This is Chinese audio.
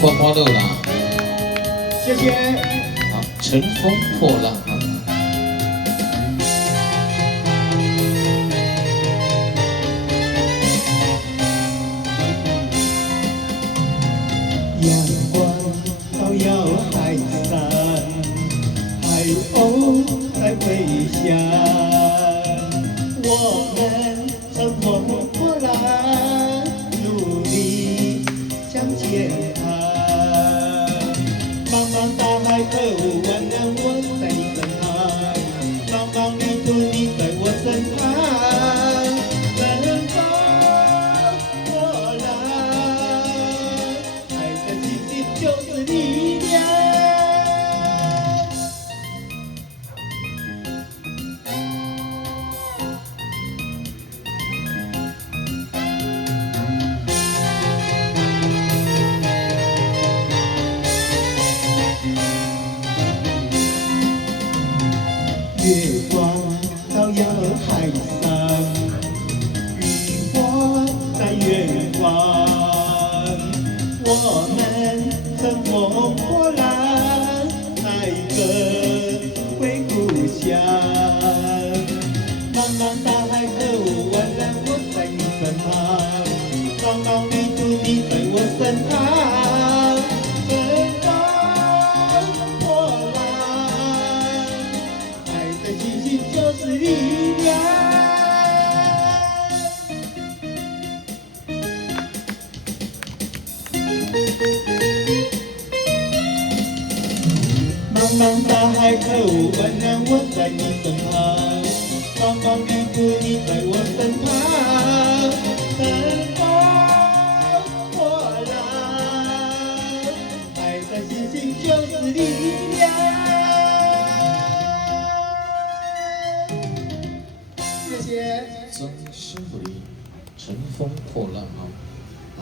刮刮乐啦，谢谢。好，乘风破浪啊。阳光照耀海上，海鸥在飞翔，我们乘风破浪，努力向前航。茫茫大海可无万难，我在你身旁，茫茫旅途你在我身旁，乘风破浪，爱的信心就是力量。月光照耀海上，渔火在远方，我们乘风破浪，爱歌回故乡。茫茫大海可无万难，我在你身旁，茫茫旅途你在我身旁，乘风破浪，爱的信心就是力量。茫茫大海可无万难，我在你身旁，茫茫旅途你在我身旁，乘风破浪，爱的信心就是力量。谢谢。真幸福的乘风破浪啊！